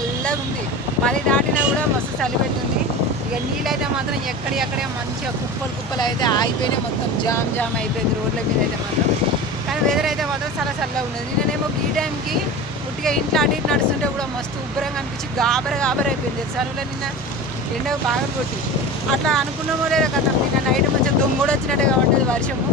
చల్లగా ఉంది. 10 దాటినా కూడా మస్తు చలి పెడుతుంది. ఇక నీళ్ళైతే మాత్రం ఎక్కడెక్కడే మంచిగా కుప్పలు కుప్పలు అయితే ఆగిపోయినాయి, మొత్తం జామ్ అయిపోయింది రోడ్ల మీద అయితే మాత్రం. కానీ వెదర్ అయితే మాత్రం చాలా చల్లగా ఉన్నది. నిన్ననేమో ఈ టైంకి పుట్టిగా ఇంట్లో అటు ఇటు నడుస్తుంటే కూడా మస్తు ఉబ్బరంగా అనిపించి గాబర అయిపోయింది సరువులో. నిన్న ఎండ బాగా కొట్టి అట్లా అనుకున్నామో లేదా కదా, నిన్న నైట్ మంచిగా దొంగ కూడా వచ్చినట్టుగా ఉండేది వర్షము.